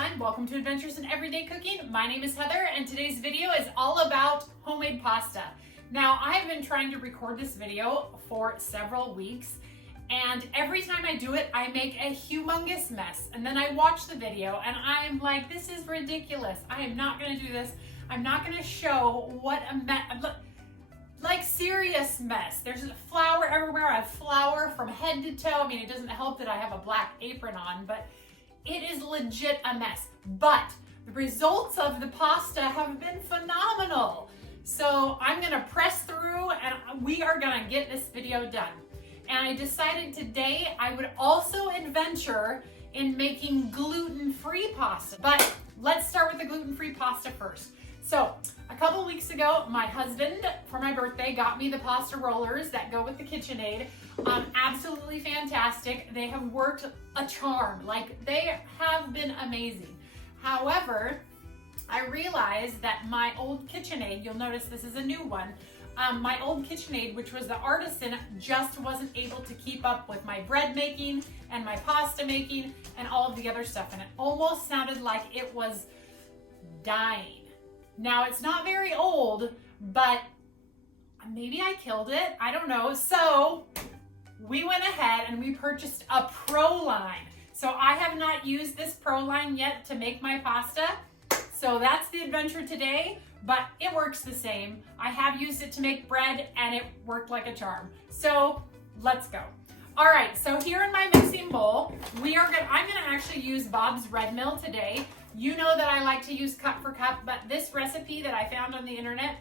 everyone, welcome to Adventures in Everyday Cooking. My name is Heather and today's video is all about homemade pasta. Now I've been trying to record this video for several weeks and every time I do it I make a humongous mess and then I watch the video and I'm like, this is ridiculous. I am not going to do this. I'm not going to show what a mess, like serious mess. There's flour everywhere. I have flour from head to toe. I mean, it doesn't help that I have a black apron on, but it is legit a mess. But the results of the pasta have been phenomenal. So I'm gonna press through and we are gonna get this video done. And I decided today I would also adventure in making gluten-free pasta. But let's start with the gluten-free pasta first. So a couple weeks ago, my husband, for my birthday, got me the pasta rollers that go with the KitchenAid. Absolutely fantastic. They have worked a charm. Like, they have been amazing. However, I realized that my old KitchenAid, you'll notice this is a new one, my old KitchenAid, which was the Artisan, just wasn't able to keep up with my bread making and my pasta making and all of the other stuff. And it almost sounded like it was dying. Now, it's not very old, but maybe I killed it. I don't know. So we went ahead and we purchased a Pro line. So I have not used this Pro line yet to make my pasta. So that's the adventure today, but it works the same. I have used it to make bread and it worked like a charm. So let's go. All right, so here in my mixing bowl, I'm gonna actually use Bob's Red Mill today. You know that I like to use cup for cup, but this recipe that I found on the internet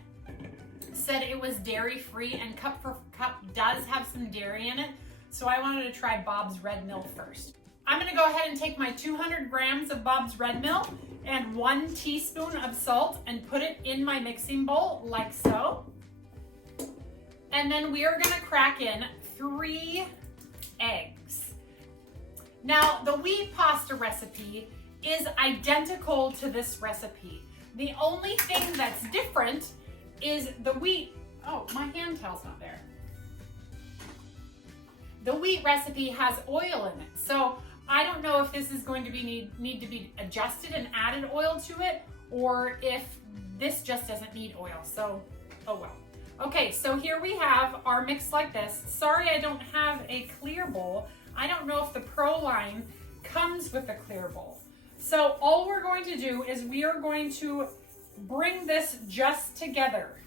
said it was dairy free and cup for cup does have some dairy in it. So I wanted to try Bob's Red Mill first. I'm gonna go ahead and take my 200 grams of Bob's Red Mill and 1 teaspoon of salt and put it in my mixing bowl like so. And then we are gonna crack in 3 eggs. Now the wheat pasta recipe is identical to this recipe. The only thing that's different is the wheat. Oh, my hand towel's not there. The wheat recipe has oil in it. So I don't know if this is going to be need to be adjusted and added oil to it, or if this just doesn't need oil. So, oh well. Okay, so here we have our mix like this. Sorry I don't have a clear bowl. I don't know if the Pro line comes with a clear bowl. So all we're going to do is we are going to bring this just together.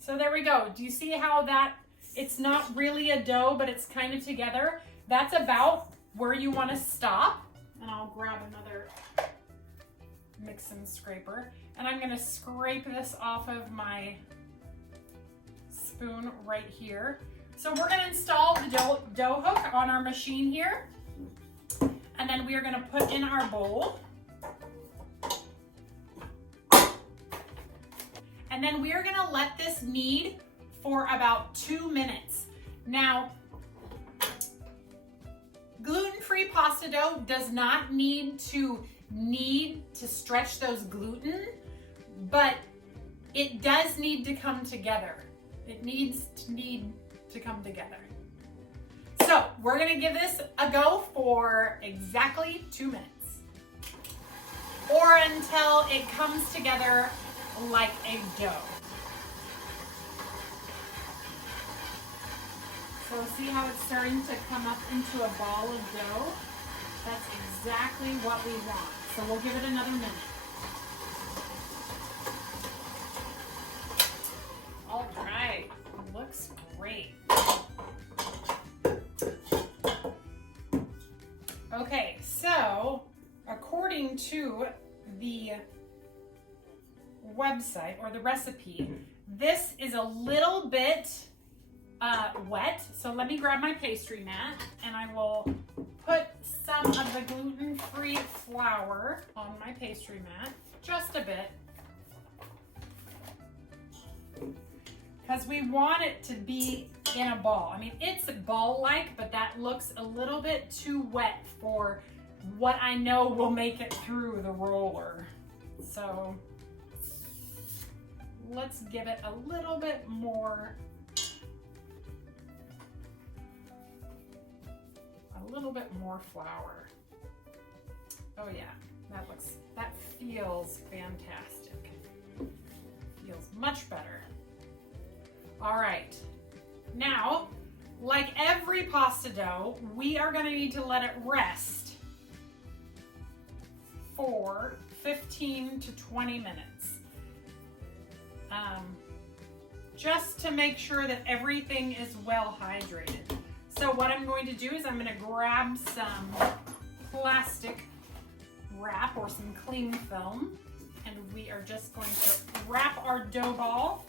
So there we go. Do you see how that, it's not really a dough, but it's kind of together? That's about where you want to stop. And I'll grab another mixing scraper. And I'm going to scrape this off of my spoon right here. So we're going to install the dough hook on our machine here. And then we are going to put in our bowl. And then we are going to let this knead for about 2 minutes. Now, gluten-free pasta dough does not need to knead to stretch those gluten, but it does need to come together. It needs to knead to come together. So we're gonna give this a go for exactly 2 minutes, or until it comes together like a dough. So see how it's starting to come up into a ball of dough? That's exactly what we want. So we'll give it another minute. All right, looks great. Okay, so according to the website or the recipe, this is a little bit wet. So let me grab my pastry mat and I will put some of the gluten-free flour on my pastry mat, just a bit, because we want it to be in a ball. I mean, it's ball-like, but that looks a little bit too wet for what I know will make it through the roller. So let's give it a little bit more, flour. Oh yeah. that feels fantastic. Feels much better. All right, now, like every pasta dough, we are gonna need to let it rest for 15 to 20 minutes. Just to make sure that everything is well hydrated. So what I'm going to do is I'm gonna grab some plastic wrap or some cling film, and we are just going to wrap our dough ball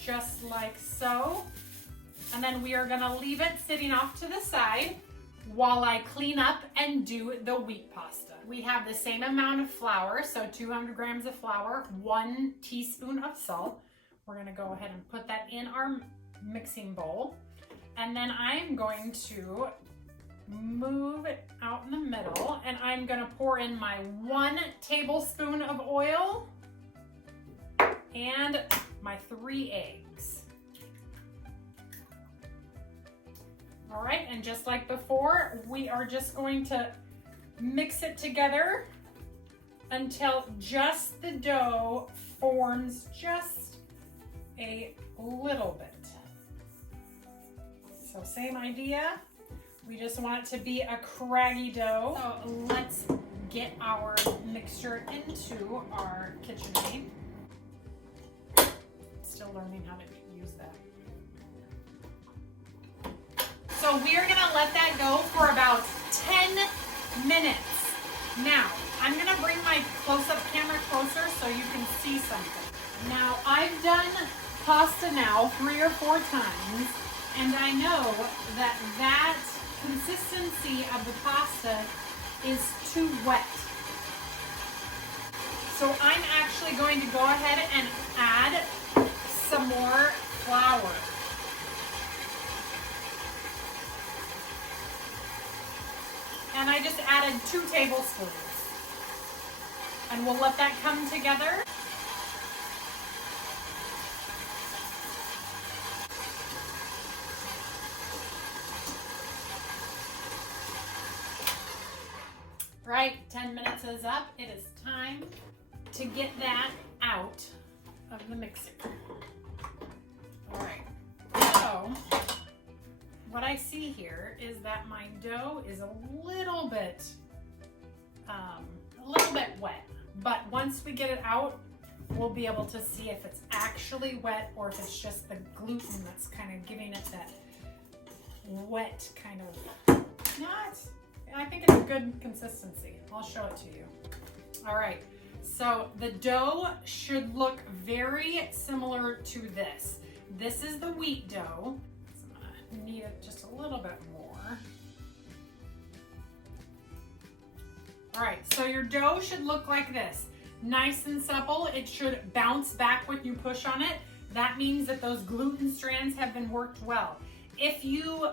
just like so. And then we are gonna leave it sitting off to the side while I clean up and do the wheat pasta. We have the same amount of flour, so 200 grams of flour, 1 teaspoon of salt. We're gonna go ahead and put that in our mixing bowl. And then I'm going to move it out in the middle, and I'm gonna pour in my 1 tablespoon of oil and my 3 eggs. All right, and just like before, we are just going to mix it together until just the dough forms just a little bit. So same idea. We just want it to be a craggy dough. So let's get our mixture into our KitchenAid. Still learning how to use that. So we're gonna let that go for about 10 minutes. Now, I'm gonna bring my close-up camera closer so you can see something. Now, I've done pasta now 3 or 4 times, and I know that that consistency of the pasta is too wet. So I'm actually going to go ahead and add some more flour. And I just added 2 tablespoons. And we'll let that come together. Right, 10 minutes is up. It is time to get that out of the mixer. All right, so what I see here is that my dough is a little bit wet, but once we get it out, we'll be able to see if it's actually wet or if it's just the gluten that's kind of giving it that wet kind of, I think it's a good consistency. I'll show it to you. All right, so the dough should look very similar to this. This is the wheat dough. So I'm gonna knead it just a little bit more. All right, so your dough should look like this. Nice and supple. It should bounce back when you push on it. That means that those gluten strands have been worked well. If you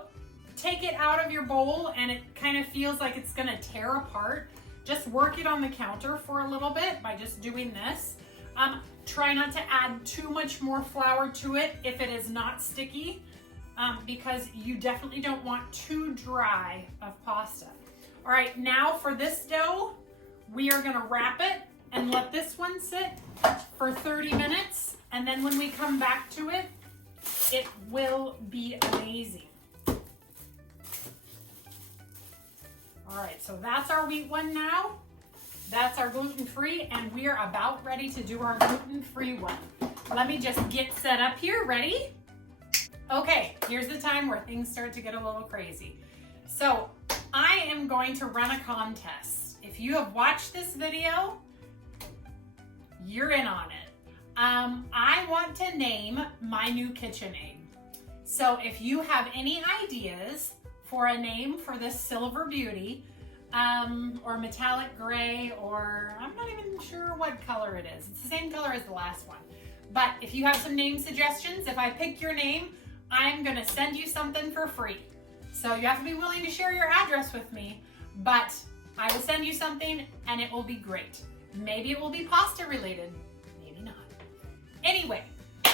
take it out of your bowl and it kind of feels like it's gonna tear apart, just work it on the counter for a little bit by just doing this. Try not to add too much more flour to it if it is not sticky, because you definitely don't want too dry of pasta. All right, now for this dough, we are gonna wrap it and let this one sit for 30 minutes. And then when we come back to it, it will be amazing. All right, so that's our wheat one now. That's our gluten-free, and we are about ready to do our gluten-free one. Let me just get set up here. Ready? Okay, here's the time where things start to get a little crazy. So I am going to run a contest. If you have watched this video, you're in on it. I want to name my new KitchenAid. So if you have any ideas for a name for this silver beauty, or metallic gray, or I'm not even sure what color it is. It's the same color as the last one. But if you have some name suggestions, if I pick your name, I'm gonna send you something for free. So you have to be willing to share your address with me, but I will send you something and it will be great. Maybe it will be pasta related, maybe not. Anyway,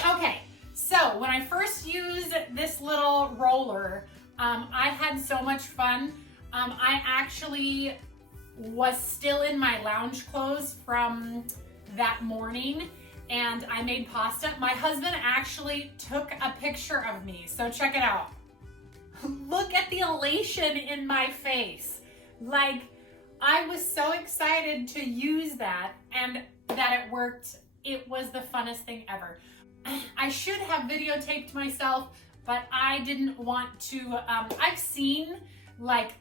okay, so when I first used this little roller, I had so much fun. I actually was still in my lounge clothes from that morning and I made pasta. My husband actually took a picture of me, so check it out. Look at the elation in my face. Like, I was so excited to use that and that it worked. It was the funnest thing ever. I should have videotaped myself, but I didn't want to. I've seen like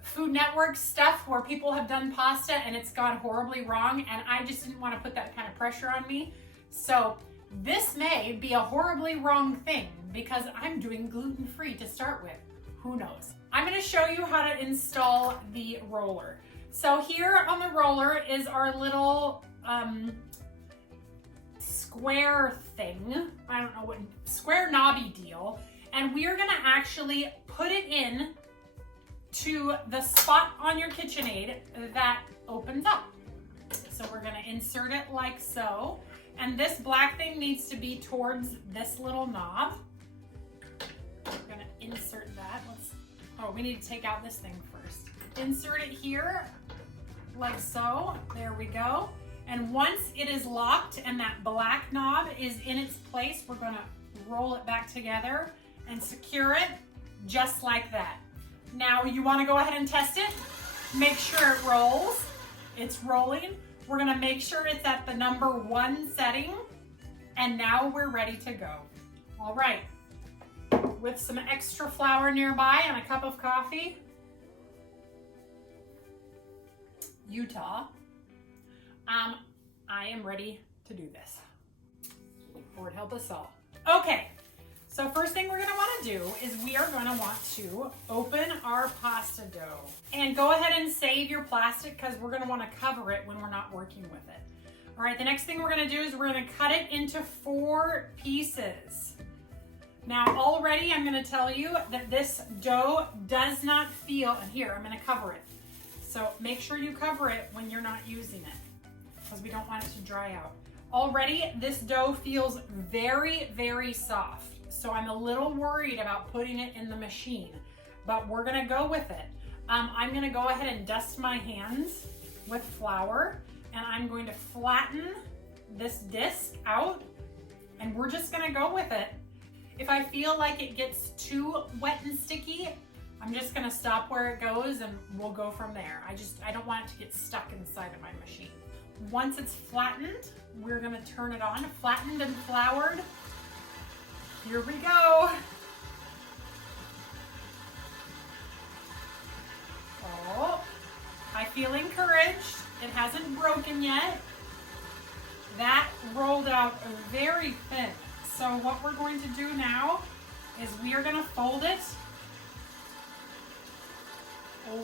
Food Network stuff where people have done pasta and it's gone horribly wrong, and I just didn't want to put that kind of pressure on me. So this may be a horribly wrong thing because I'm doing gluten-free to start with. Who knows? I'm going to show you how to install the roller. So here on the roller is our little square thing. I don't know what, square knobby deal. And we are going to actually put it in to the spot on your KitchenAid that opens up. So we're going to insert it like so. And this black thing needs to be towards this little knob. We're going to insert that. Oh, we need to take out this thing first. Insert it here like so. There we go. And once it is locked and that black knob is in its place, we're going to roll it back together and secure it just like that. Now you want to go ahead and test it. Make sure it rolls. It's rolling. We're going to make sure it's at the number 1 setting. And now we're ready to go. All right. With some extra flour nearby and a cup of coffee. Utah. I am ready to do this. Lord help us all. Okay. So first thing we're going to want to do is we are going to want to open our pasta dough. And go ahead and save your plastic because we're going to want to cover it when we're not working with it. All right, the next thing we're going to do is we're going to cut it into 4 pieces. Now already I'm going to tell you that this dough does not feel, and here I'm going to cover it. So make sure you cover it when you're not using it because we don't want it to dry out. Already this dough feels very, very soft. So I'm a little worried about putting it in the machine, but we're gonna go with it. I'm gonna go ahead and dust my hands with flour, and I'm going to flatten this disc out, and we're just gonna go with it. If I feel like it gets too wet and sticky, I'm just gonna stop where it goes and we'll go from there. I don't want it to get stuck inside of my machine. Once it's flattened, we're gonna turn it on. Flattened and floured. Here we go. Oh, I feel encouraged. It hasn't broken yet. That rolled out very thin. So what we're going to do now is we are going to fold it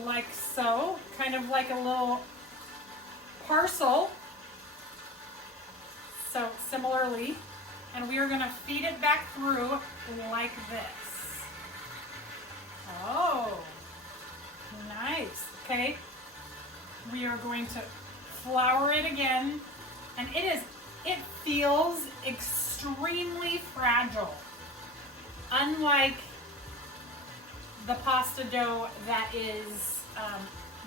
like so, kind of like a little parcel. So similarly, and we are going to feed it back through like this. Oh, nice. Okay, we are going to flour it again, and it feels extremely fragile, unlike the pasta dough that is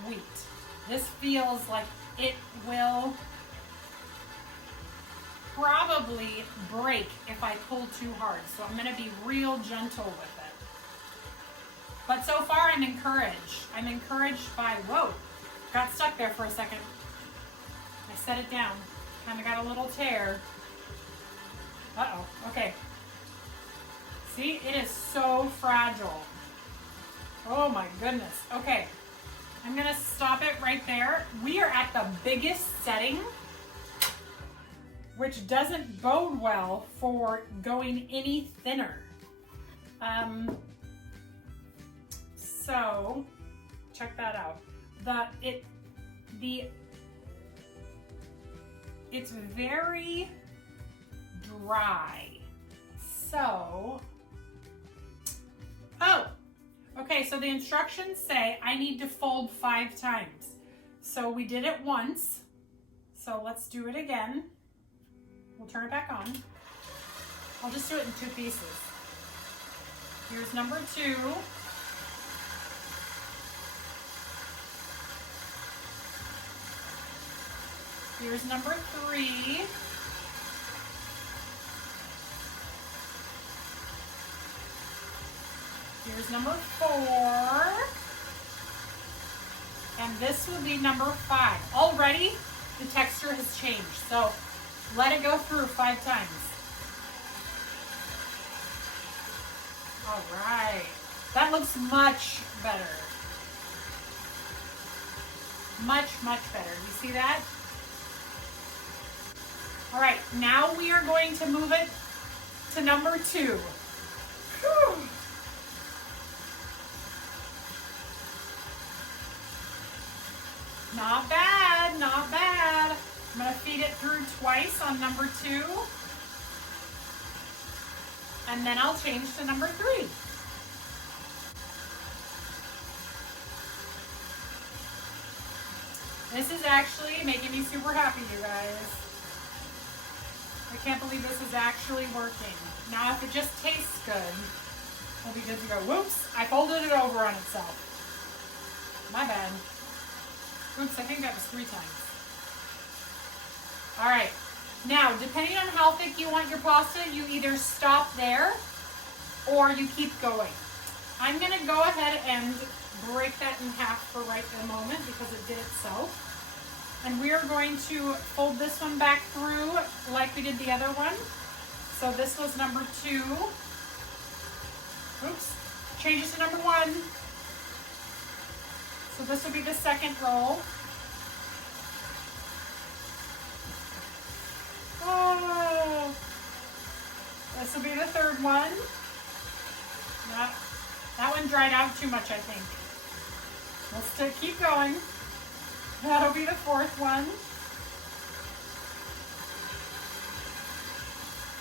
wheat. This feels like it will probably break if I pull too hard. So I'm going to be real gentle with it. But so far I'm encouraged. I'm encouraged by, whoa, got stuck there for a second. I set it down. Kind of got a little tear. Uh-oh, okay. See, it is so fragile. Oh my goodness. Okay, I'm going to stop it right there. We are at the biggest setting, which doesn't bode well for going any thinner. So check that out. It's very dry. So, okay, so the instructions say I need to fold 5 times. So we did it once. So let's do it again. We'll turn it back on. I'll just do it in 2 pieces. Here's number 2. Here's number 3. Here's number 4. And this will be number 5. Already, the texture has changed. So let it go through 5 times. All right. That looks much better. Much, much better. You see that? All right, now we are going to move it to number 2. Whew. Not bad, not bad. I'm gonna feed it through twice on number 2. And then I'll change to number 3. This is actually making me super happy, you guys. I can't believe this is actually working. Now, if it just tastes good, we'll be good to go. Whoops, I folded it over on itself. My bad. Oops, I think that was 3 times. All right. Now, depending on how thick you want your pasta, you either stop there or you keep going. I'm going to go ahead and break that in half for right the moment because it did itself. And we are going to fold this one back through like we did the other one. So this was number 2. Oops, change it to number 1. So this will be the second roll. Oh, this will be the third one. That one dried out too much, I think. We'll still keep going. That'll be the 4th one.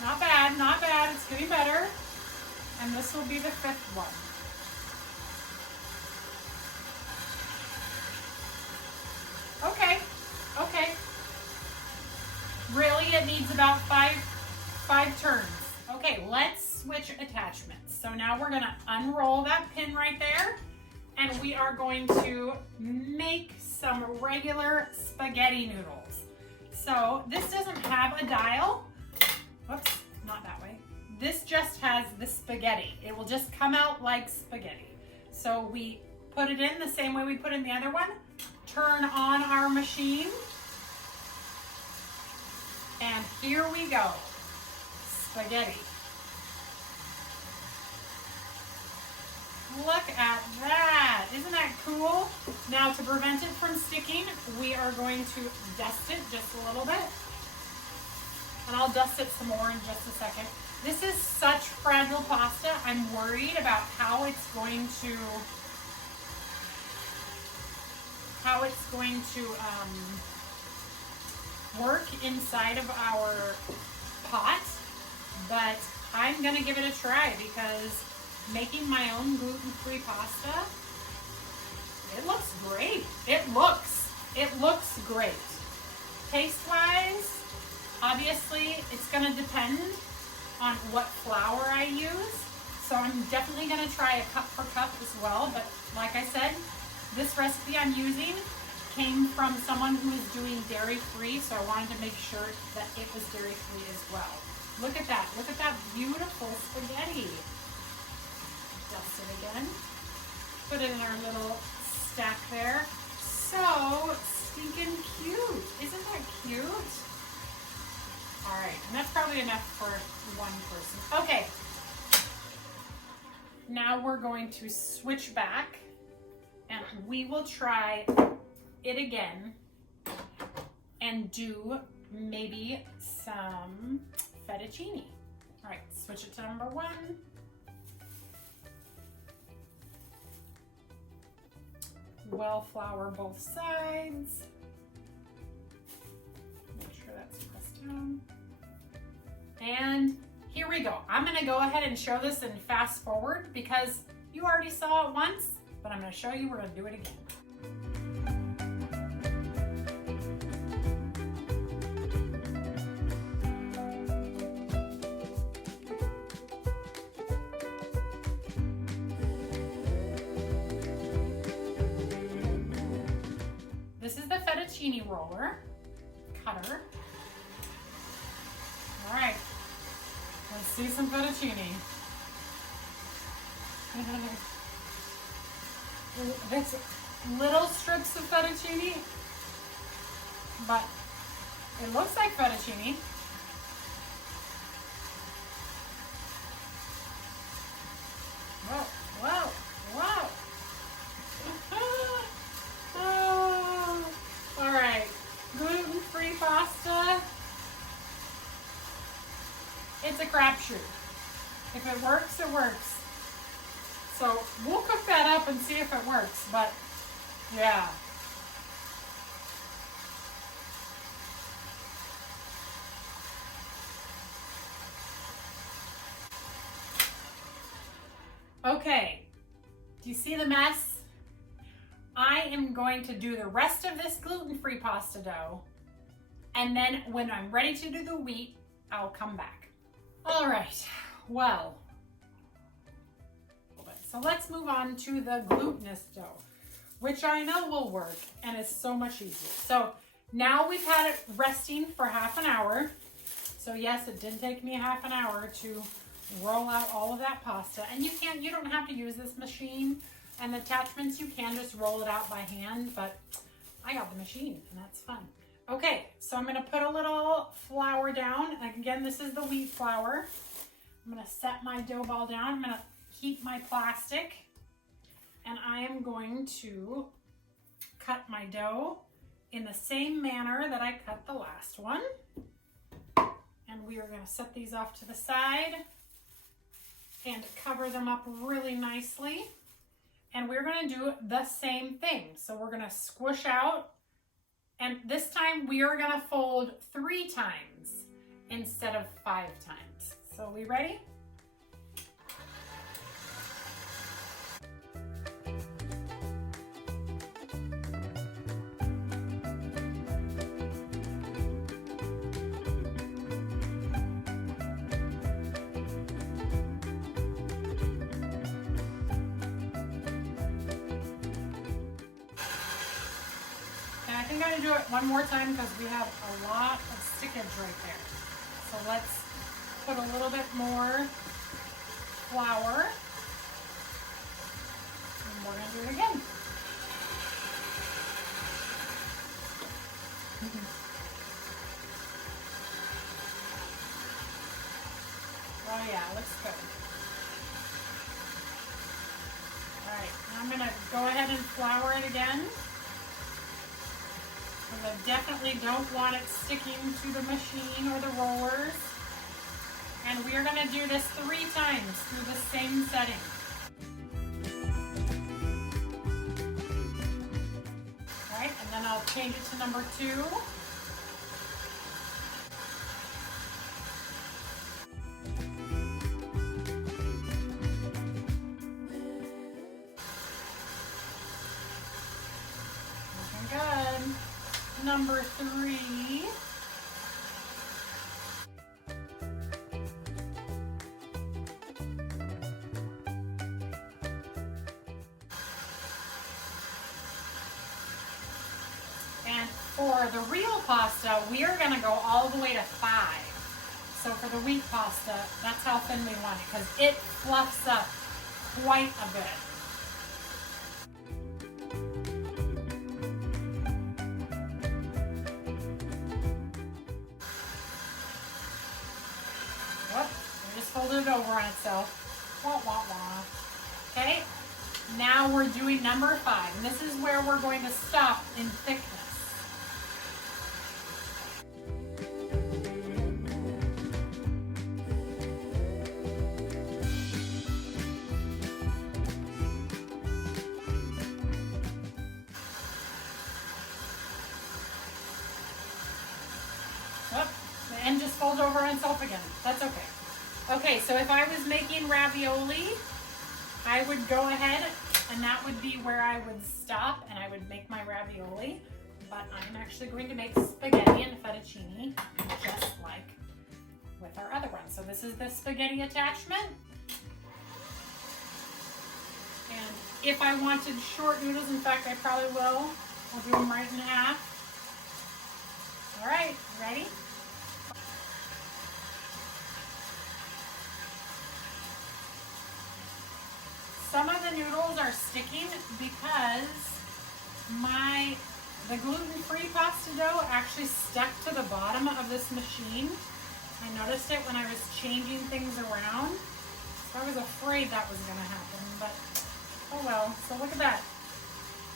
Not bad, not bad. It's getting better. And this will be the 5th one. Okay, okay. Really, it needs about five turns. Okay, let's switch attachments. So now we're gonna unroll that pin right there, and we are going to make some regular spaghetti noodles. So this doesn't have a dial. Whoops, not that way. This just has the spaghetti. It will just come out like spaghetti. So we put it in the same way we put in the other one. Turn on our machine. And here we go. Spaghetti. Look at that. Isn't that cool? Now, to prevent it from sticking, we are going to dust it just a little bit. And I'll dust it some more in just a second. This is such fragile pasta. I'm worried about how it's going to work inside of our pot, but I'm gonna give it a try because making my own gluten-free pasta, it looks great. It looks great. Taste-wise, obviously it's gonna depend on what flour I use. So I'm definitely gonna try a cup for cup as well, but like I said, this recipe I'm using came from someone who is doing dairy-free, so I wanted to make sure that it was dairy-free as well. Look at that. Look at that beautiful spaghetti. Dust it again. Put it in our little stack there. So stinking cute. Isn't that cute? All right, and that's probably enough for one person. Okay. Now we're going to switch back and we will try it again and do maybe some fettuccine. All right, switch it to number 1. Well flour both sides. Make sure that's pressed down. And here we go. I'm gonna go ahead and show this and fast forward because you already saw it once, but I'm gonna show you, we're gonna do it again. This is the fettuccine roller. cutter. All right, let's see some fettuccine. It's little strips of fettuccine, but it looks like fettuccine. Whoa, whoa, whoa. Oh, all right, gluten-free pasta. It's a crapshoot. If it works, it works. So we'll cook that up and see if it works, but yeah. Okay, do you see the mess? I am going to do the rest of this gluten-free pasta dough, and then when I'm ready to do the wheat, I'll come back. All right, well, so let's move on to the glutinous dough, which I know will work and is so much easier. So now we've had it resting for half an hour. So yes, it did take me half an hour to roll out all of that pasta. And you don't have to use this machine and attachments. You can just roll it out by hand, but I got the machine and that's fun. Okay, so I'm gonna put a little flour down. Like again, this is the wheat flour. I'm gonna set my dough ball down. I'm gonna heat my plastic, and I am going to cut my dough in the same manner that I cut the last one. And we are gonna set these off to the side and cover them up really nicely. And we're gonna do the same thing. So we're gonna squish out, and this time we are gonna fold 3 times instead of 5 times. So are we ready? I think I'm going to do it one more time because we have a lot of stickage right there. So let's put a little bit more flour, and we're going to do it again. Oh yeah, looks good. All right, now I'm going to go ahead and flour it again. I definitely don't want it sticking to the machine or the rollers. And we are going to do this 3 times through the same setting. All right, and then I'll change it to number 2. Looking good. Number 3. And for the real pasta, we are going to go all the way to 5. So for the wheat pasta, that's how thin we want it because it fluffs up quite a bit. Fold it over on itself. Wah, wah, wah. Okay, now we're doing number 5, and this is where we're going to stop in thickness. Oh, the end just folds over on itself again. That's okay. Okay, so if I was making ravioli, I would go ahead and that would be where I would stop and I would make my ravioli. But I'm actually going to make spaghetti and fettuccine just like with our other one. So this is the spaghetti attachment. And if I wanted short noodles, in fact I probably will, I'll do them right in half. All right, ready? Some of the noodles are sticking because the gluten-free pasta dough actually stuck to the bottom of this machine. I noticed it when I was changing things around. So I was afraid that was gonna happen, but oh well. So look at that.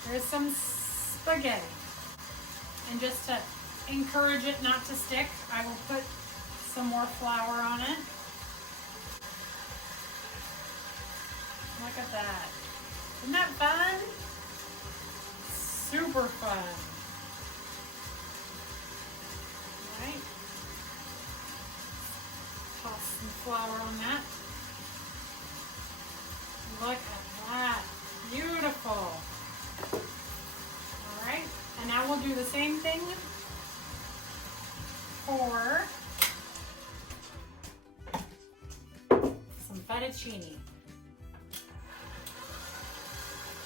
There's some spaghetti. And just to encourage it not to stick, I will put some more flour on it. Look at that. Isn't that fun? Super fun. All right. Toss some flour on that. Look at that. Beautiful. All right. And now we'll do the same thing for some fettuccine.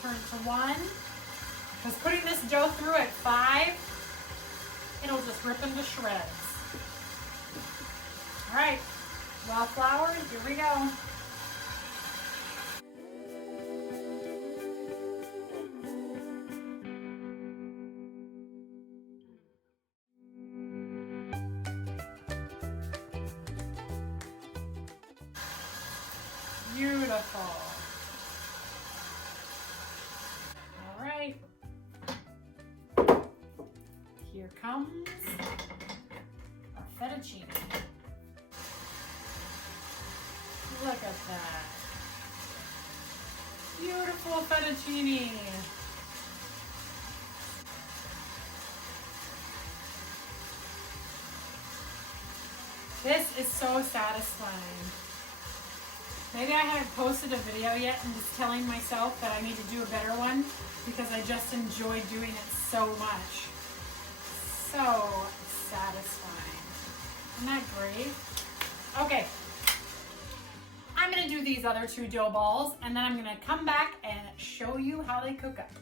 Turn to 1. Because putting this dough through at 5, it'll just rip into shreds. All right, well floured, here we go. Beautiful. All right. Here comes our fettuccine. Look at that. Beautiful fettuccine. This is so satisfying. Maybe I haven't posted a video yet and just telling myself that I need to do a better one because I just enjoy doing it so much. So satisfying. Isn't that great? Okay. I'm going to do these other 2 dough balls and then I'm going to come back and show you how they cook up.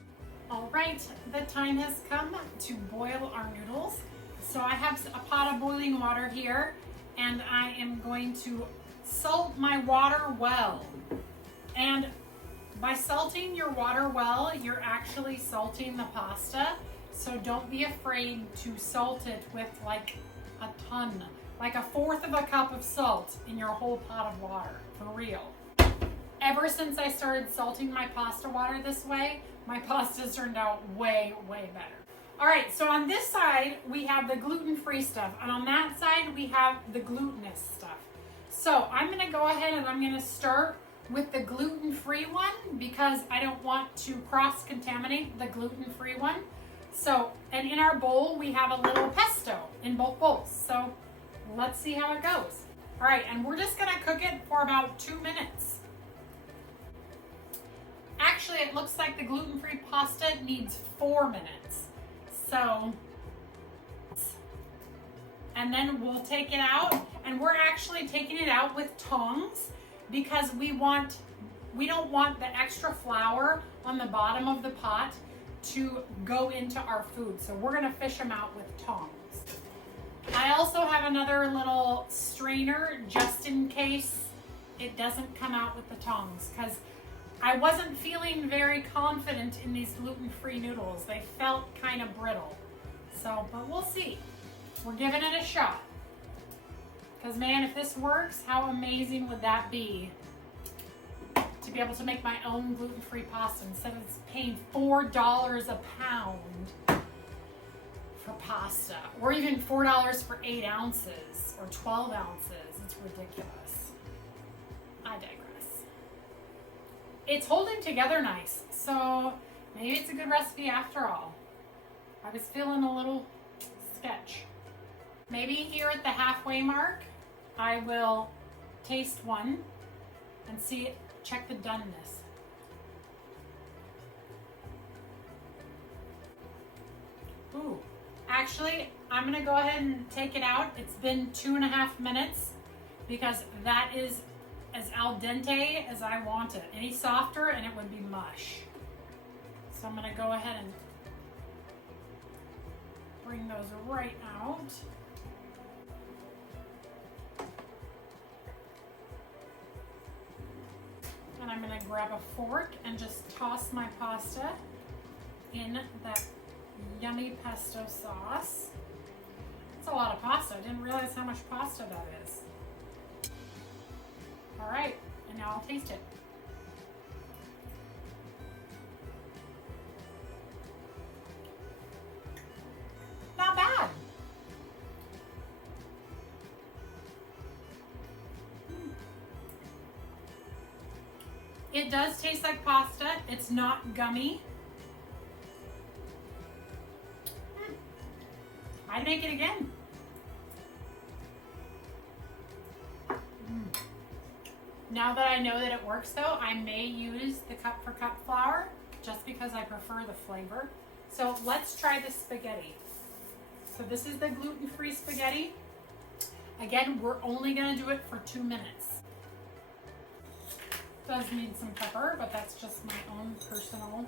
All right, the time has come to boil our noodles. So I have a pot of boiling water here and I am going to salt my water well. And by salting your water well, you're actually salting the pasta. So don't be afraid to salt it with like a ton, like 1/4 of a cup of salt in your whole pot of water, for real. Ever since I started salting my pasta water this way, my pastas turned out way, way better. All right, so on this side, we have the gluten-free stuff, and on that side, we have the glutinous stuff. So I'm gonna go ahead and I'm gonna start with the gluten-free one because I don't want to cross-contaminate the gluten-free one. So, and in our bowl, we have a little pesto in both bowls. So let's see how it goes. All right, and we're just gonna cook it for about 2 minutes. Actually, it looks like the gluten-free pasta needs 4 minutes. So, and then we'll take it out, and we're actually taking it out with tongs because we don't want the extra flour on the bottom of the pot to go into our food. So we're gonna fish them out with tongs. I also have another little strainer just in case it doesn't come out with the tongs because I wasn't feeling very confident in these gluten-free noodles. They felt kind of brittle. So, but we'll see. We're giving it a shot. Because man, if this works, how amazing would that be to be able to make my own gluten-free pasta instead of paying $4 a pound for pasta, or even $4 for 8 ounces or 12 ounces. It's ridiculous. I digress. It's holding together nice, so maybe it's a good recipe after all. I was feeling a little sketch. Maybe here at the halfway mark, I will taste one and see, check the doneness. Ooh, actually, I'm gonna go ahead and take it out. It's been 2.5 minutes because that is as al dente as I want it. Any softer and it would be mush. So I'm gonna go ahead and bring those right out. And I'm gonna grab a fork and just toss my pasta in that yummy pesto sauce. That's a lot of pasta. I didn't realize how much pasta that is. All right, and now I'll taste it. Not bad. It does taste like pasta. It's not gummy. I'd make it again. Now that I know that it works though, I may use the cup for cup flour just because I prefer the flavor. So let's try the spaghetti. So this is the gluten-free spaghetti. Again, we're only gonna do it for 2 minutes. Does need some pepper, but that's just my own personal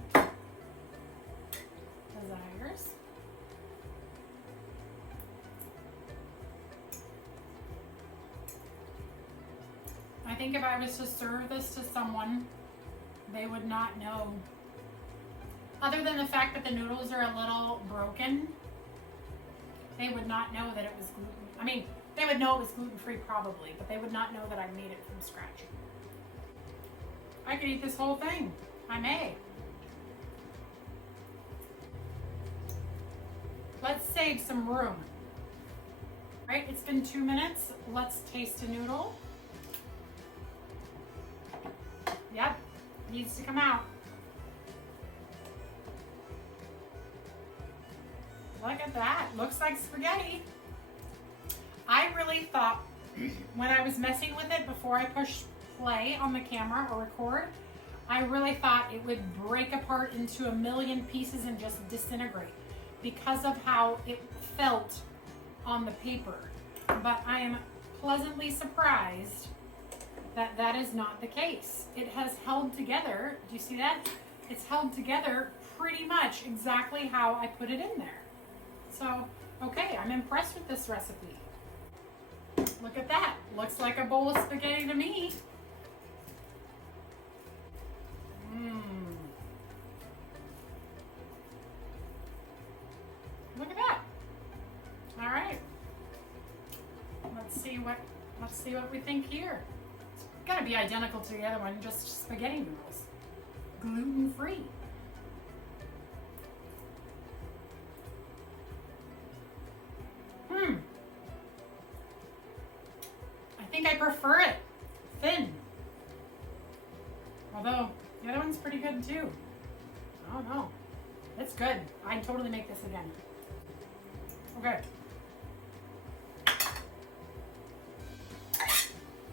desires. I think if I was to serve this to someone, they would not know. Other than the fact that the noodles are a little broken, they would not know that it was gluten. I mean, they would know it was gluten-free probably, but they would not know that I made it from scratch. I could eat this whole thing. I may. Let's save some room. Right, it's been 2 minutes. Let's taste a noodle. Yep, needs to come out. Look at that, looks like spaghetti. I really thought when I was messing with it before I pushed play on the camera or record, I really thought it would break apart into a million pieces and just disintegrate because of how it felt on the paper. But I am pleasantly surprised that that is not the case. It has held together. Do you see that? It's held together pretty much exactly how I put it in there. So, okay, I'm impressed with this recipe. Look at that. Looks like a bowl of spaghetti to me. Look at that. All right. Let's see what we think here. It's gotta be identical to the other one, just spaghetti noodles. Gluten-free. I think I prefer it thin. Although the other one's pretty good too. I don't know. It's good. I'd totally make this again. Okay.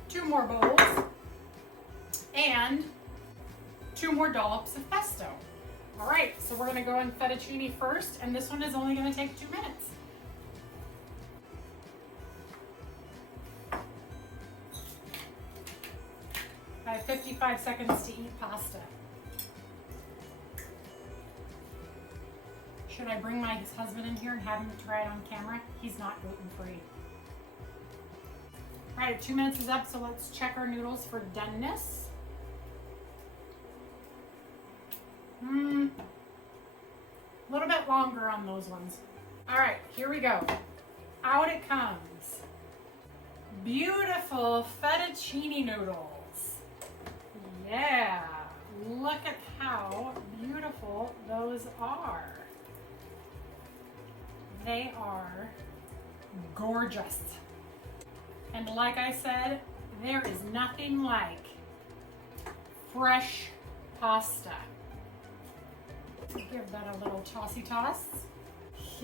2 more bowls and 2 more dollops of pesto. All right, so we're gonna go in fettuccine first, and this one is only gonna take 2 minutes. I have 55 seconds to eat pasta. Should I bring my husband in here and have him try it on camera? He's not gluten-free. All right, 2 minutes is up, so let's check our noodles for doneness. A little bit longer on those ones. All right, here we go. Out it comes. Beautiful fettuccine noodles. Yeah, look at how beautiful those are. They are gorgeous. And like I said, there is nothing like fresh pasta. Give that a little tossy toss.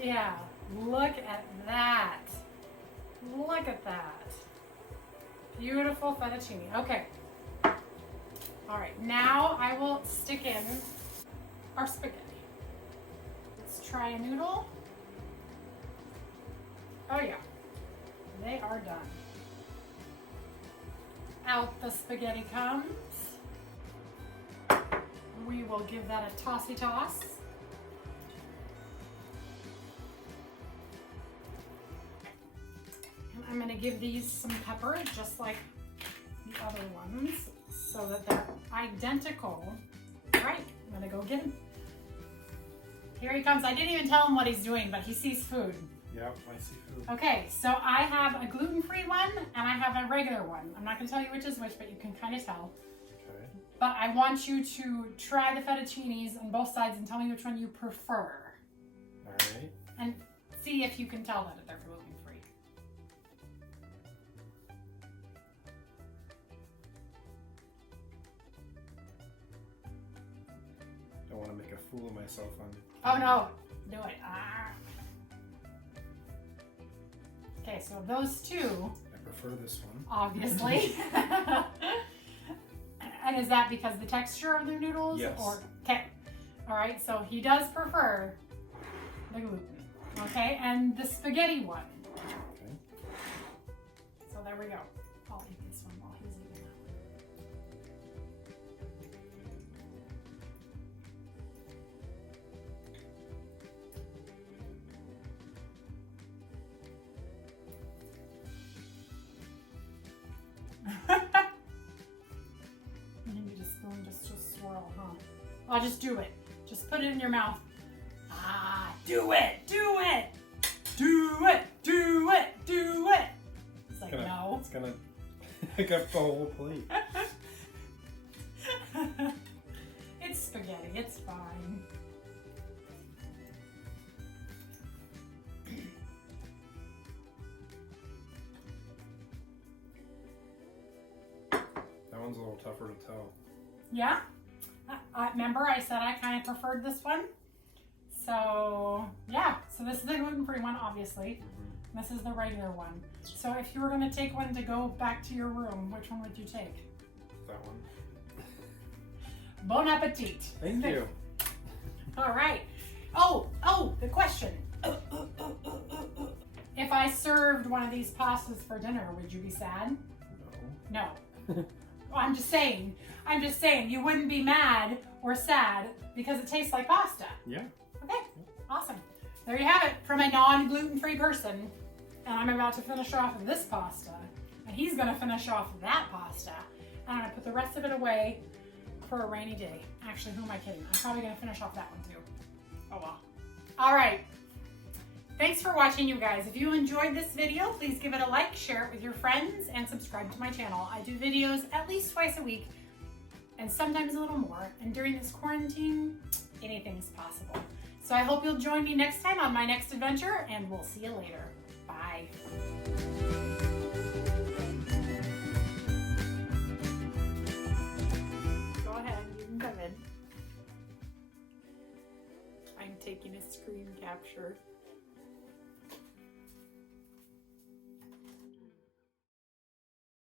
Yeah, look at that. Look at that. Beautiful fettuccine. Okay. All right, now I will stick in our spaghetti. Let's try a noodle. Oh yeah, they are done. Out the spaghetti comes. We will give that a tossy toss. I'm gonna give these some pepper, just like the other ones, so that they're identical. All right, I'm gonna go get him. Here he comes. I didn't even tell him what he's doing, but he sees food. Yep, I see food. Okay, so I have a gluten-free one and I have a regular one. I'm not gonna tell you which is which, but you can kind of tell. Okay. But I want you to try the fettuccinis on both sides and tell me which one you prefer. All right. And see if you can tell that they're gluten-free. Don't want to make a fool of myself on. Oh no, do it. Ah. Okay, so those two, I prefer this one. obviously. And is that because the texture of the noodles? Yes. Okay. All right, so he does prefer the gluten. Okay, and the spaghetti one. Okay. So there we go. I'll eat this one while he's eating that. You need a spoon just to swirl, huh? I'll just do it. Just put it in your mouth. Ah, do it, do it, do it, do it, do it. It's like, no. It's gonna pick up the whole plate. It's spaghetti, it's fine. That one's a little tougher to tell. Yeah? Remember I said I kind of preferred this one? So, yeah. So this is the gluten-free one, obviously. Mm-hmm. This is the regular one. So if you were going to take one to go back to your room, which one would you take? That one. Bon appetit. Thank you. All right. Oh, the question. If I served one of these pastas for dinner, would you be sad? No. No. I'm just saying, you wouldn't be mad or sad because it tastes like pasta. Yeah. Okay, awesome. There you have it from a non-gluten-free person. And I'm about to finish off this pasta. And he's gonna finish off that pasta. And I'm gonna put the rest of it away for a rainy day. Actually, who am I kidding? I'm probably gonna finish off that one too. Oh well. All right. Thanks for watching, you guys. If you enjoyed this video, please give it a like, share it with your friends, and subscribe to my channel. I do videos at least twice a week, and sometimes a little more. And during this quarantine, anything's possible. So I hope you'll join me next time on my next adventure, and we'll see you later. Bye. Go ahead, you can come in. I'm taking a screen capture.